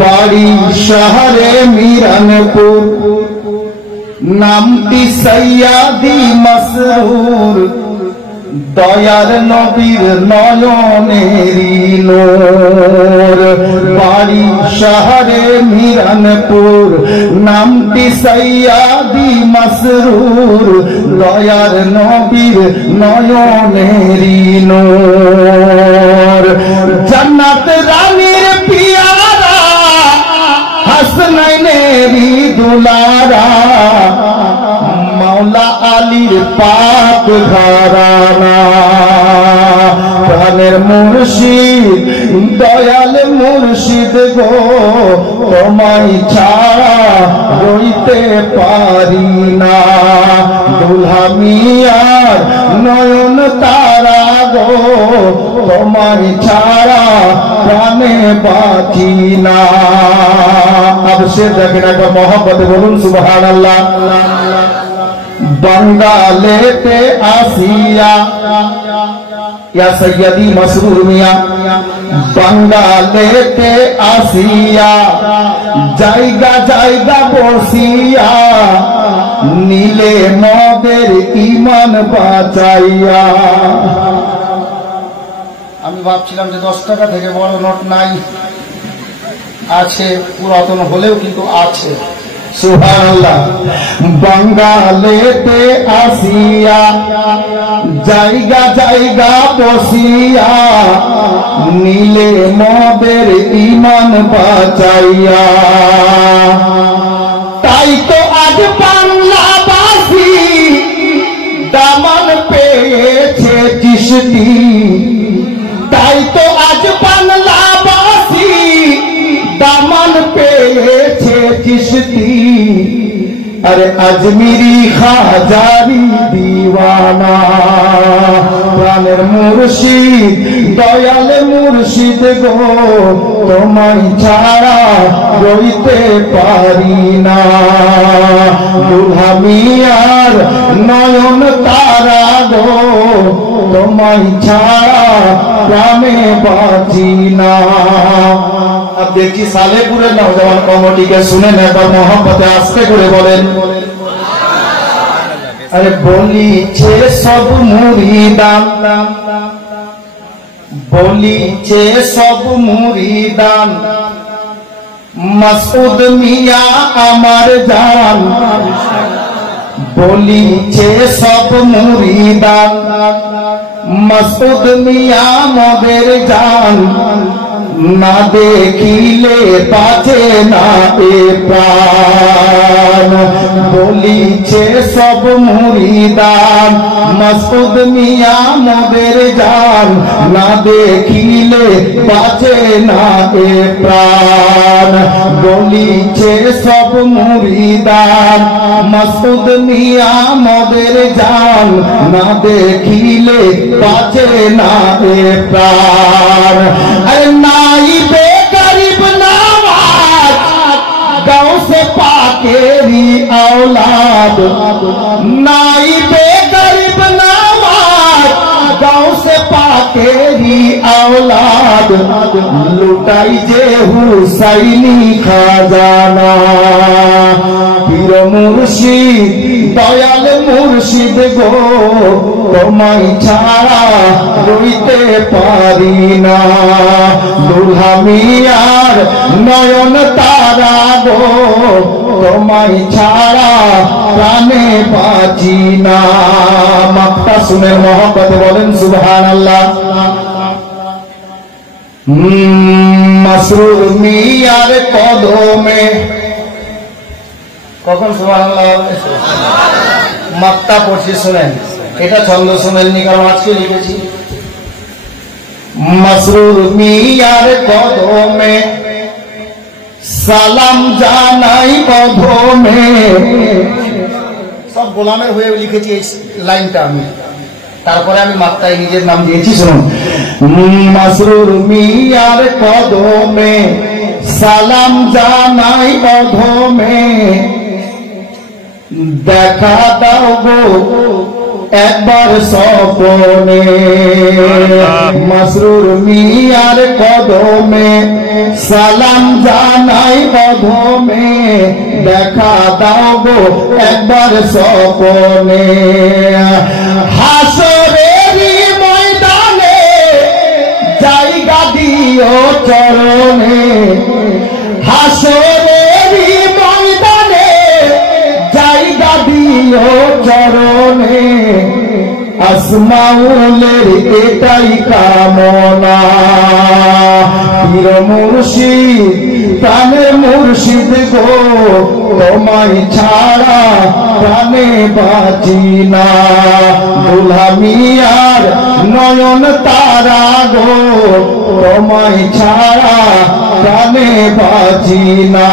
বাড়ি শহরে মিরানপুর, নামটি সৈয়াদি মসরুর, দয়ার নবীর নয়নেরি নূর। বাড়ি শহরে মিরানপুর, নামটি সৈয়াদি মসরুর, দয়ার নবীর নয়নেরি নূর। জান্নাত রানীর পিয়ারা, হাসনাইনেরি দুলারা, মৌলা আলীর পাক ঘরানা। প্রাণের মুর্শিদ দয়াল মুর্শিদ গো, তোমায় ছাড়া রইতে পারি না। দুলহা মিয়ার নয়ন তারা গো, তোমায় ছাড়া প্রাণে বাঁচি না। अब से देखने का मोहब्बत बोलूं सुबहानाल्लाह। बंगालेते आसिया या सैयदी मसरूर मिया, बंगालेते आसिया जायगा जायगा बसिया, नीले मोদের ইমান বাঁচাইয়া। আমি ভাবছিলাম যে 10 টাকা থেকে বড় নোট নাই, আছে পুরাতন হলেও কিন্তু আছে। সুবহানাল্লাহ। বাঙালেতে আসিয়া জায়গা জায়গা বসিয়া, নীলে মোদের ইমান বাঁচাইয়া। তাই তো আজ বাংলাবাসী দামান পেয়েছে চিশতি, তাই তো আজ বাংলাবাসী দামান পেয়েছে চিশতি। अरे अजमेरी खाजारी दीवाना, प्राणेर मुर्शिद दयाल मुर्शिद गो, তোমায় ছাড়া রইতে পারি না। দুলহা মিয়ার নয়ন তারা গো, তোমায় ছাড়া প্রাণে বাঁচি না। अब देखिए सालेपुरे नौजवान कमेटी के सुने ने पर मोहब्बत आस्ते करे बोलें। अरे बोलीছে सब मुरीदान, बोलीছে सब मुरीदान, মাসউদ মিয়া আমার জান। बोलीছে सब मुरीदान, মাসউদ মিয়া মোদের জান। না দেখিলে বাঁচে না এ প্রাণ, বলিছে সব মুরিদান, মাসউদ মিয়া মোদের জান। না দেখিলে বাঁচে না এ প্রাণ, বলিছে সব মুরিদান, মাসউদ মিয়া মোদের জান। না দেখিলে বাঁচে না এ প্রাণ। अरे नाइबे गरीब नवाज, गाँव से पाकेरी औलाद। नाइबे गरीब नवाज, गाँव से पाकेरी औलाद। लुटाई जे हुसैनी खजाना, पीर मुर्शिद दयाल मुर्शिद गो, তোমায় ছাড়া রইতে পারি না। দুলহা মিয়ার নয়ন তারা গো, তোমায় ছাড়া প্রাণে বাঁচি না। মাক্তা শুনে মোহব্বত বলেন সুবহানাল্লাহ। মসরুর মিয়ার কদমে, কখন সুবহানাল্লাহ মাক্তা পড়ছি শুনেন। এটা ছন্দ শুনেননি, কারণ আজকে লিখেছি। মসরুর মিয়ার কদমে সালাম জানাই প্রথমে। সব গোলামের হয়ে লিখেছি এই লাইনটা আমি, তারপরে আমি মাত্রায় নিজের নাম দিয়েছি। শুনুন, মসরুর মিয়ার কদমে সালাম জানাই প্রথমে, দেখা দাও গো একবার স্বপ্নে মাসরুর মিয়ার কদমে সালাম জানাই প্রথমে দেখা দাও গো একবার স্বপ্নে হাসরেরই ময়দানে জায়গা দিও চরণে হাসরেরই ময়দানে জায়গা দিও চরণে আসমাউলের এটাই কামনা পীর মুর্শিদ প্রাণের মুর্শিদ গো তোমায় ছাড়া প্রাণে বাঁচি না দুলহা মিয়ার নয়ন তারা গো তোমায় ছাড়া প্রাণে বাঁচি না।